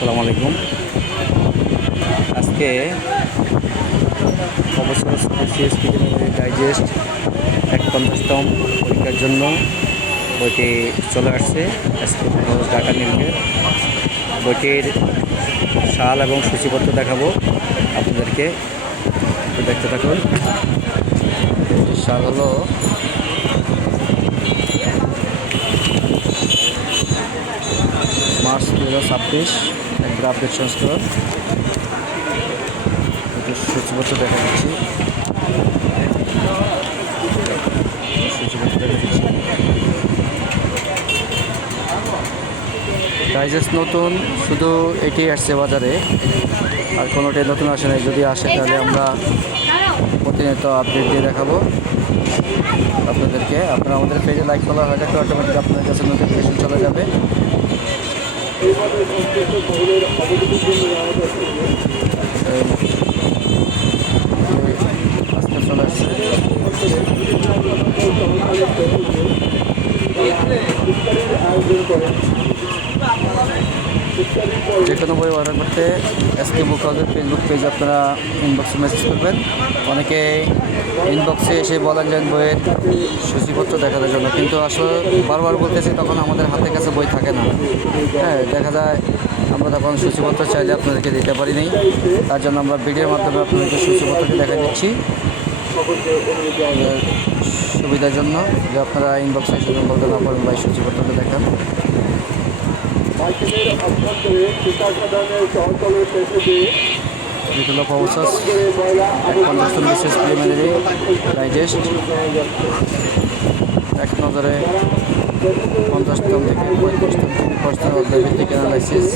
আসসালামু আলাইকুম। আজকে অবসর সিএসপি ডাইজেস্ট 51তম পরীক্ষার জন্য বইটি চলে আসছে ঢাকা মিল্কের। বইটির সাল এবং সূচিপত্র দেখাবো আপনাদেরকে, একটু দেখতে থাকুন। সাল হলো মার্চ 2026, একবার আপডেট সংস্করণ। সূচিপত্র দেখা দিচ্ছি, ডাইজেস্ট নতুন, শুধু এটি আসছে বাজারে, আর কোনোটাই নতুন আসে নাই। যদি আসে তাহলে আমরা প্রতিনিয়ত আপডেট দিয়ে দেখাবো আপনাদেরকে। আপনারা আমাদের পেজে লাইক ফলো হয়ে থাকলে অটোমেটিক আপনাদের কাছে নোটিফিকেশন চলে যাবে। আজকে চলে আসছে যে কোনো বই অর্ডার করতে এসকে বুক হাউসের ফেসবুক পেজ আপনারা ইনবক্সে মেসেজ করবেন। অনেকে ইনবক্সে এসে বলেন যে বইয়ের সূচিপত্র দেখানোর জন্য, কিন্তু আসলে বারবার বলতেছি তখন আমাদের হাতের কাছে বই থাকে না। হ্যাঁ, দেখা যায় আমরা তখন সূচিপত্র চাইলে আপনাদেরকে দিতে পারিনি। তার জন্য আমরা ভিডিওর মাধ্যমে আপনাদেরকে সূচিপত্রটি দেখা দিচ্ছি সুবিধার জন্য, যে আপনারা ইনবক্সে এসে বলতে না পারেন ভাই সূচিপত্রটা দেখান। এগুলো প্রসেস 51তম বিশেষ প্রিলিমিনারি ডাইজেস্ট, এক নজরে 50তম থেকে 35তম পার্সোনাল অধ্যায় ভিত্তিক অ্যানালাইসিস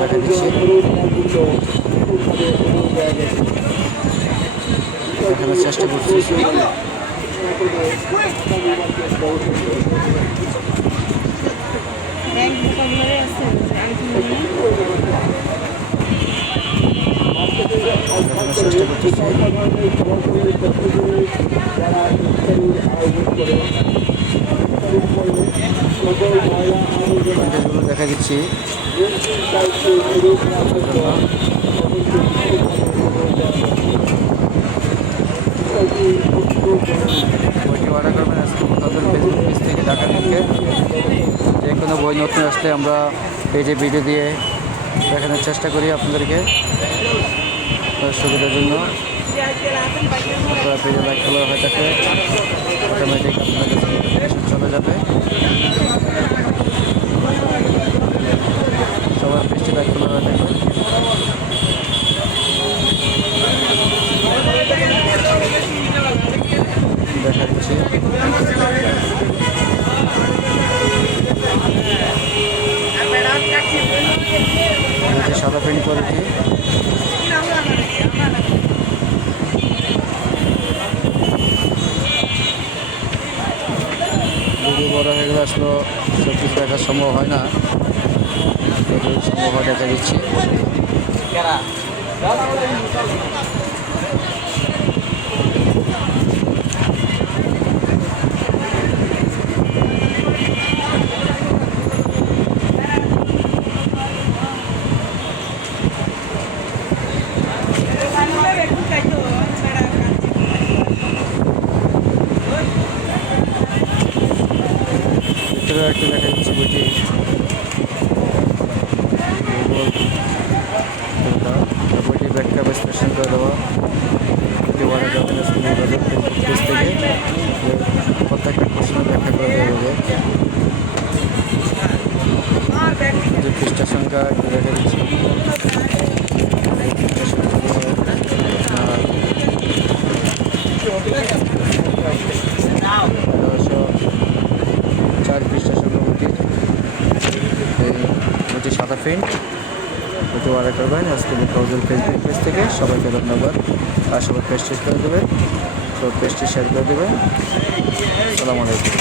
দেখা দিচ্ছি। দেখানোর চেষ্টা করছি। চেষ্টা করতেছি দেখা দিচ্ছি। বইটি অর্ডার করবেন তাদের ফেসবুক পেজ থেকে ঢাকা মিল্কের। যে কোনো বই নতুন আসলে আমরা পেজে ভিডিও দিয়ে দেখানোর চেষ্টা করি আপনাদেরকে সুবিধার জন্য। আপনারা পেজে লাইক ফলো হয়ে থাকে অটোমেটিক আপনাদের কাছে নোটিফিকেশন চলে যাবে। সবার পেজটি লাইক ফলো হয়ে থাকে। দেখা দিচ্ছি সাদা প্রিন্ট কোয়ালিটি। ভিডিও বড় হয়ে গেলে আসলে সব কিছু দেখা সম্ভব হয় না, সম্ভব হয় দেখা দিচ্ছি। একটু দেখা যাচ্ছে বইটি বইটি ব্যাখ্যা বিশ্লেষণ করে দেওয়া। বইটি অনেক পেজ থেকে প্রত্যেকটা প্রশ্নের ব্যাখ্যা করে দেওয়া হবে। যে পৃষ্ঠা সংখ্যা একটু দেখা দিচ্ছি, 1104 পৃষ্ঠা সংখ্যা বইটির। বইটি সাদা প্রিন্ট। বইটি অর্ডার করবেন আজকে বুক হাউসের ফেসবুক পেজ থেকে। সবাইকে ধন্যবাদ, আর সবাই পেজটি করে দেবেন, সব পেজটি শেয়ার করে দেবেন। আসসালামু আলাইকুম।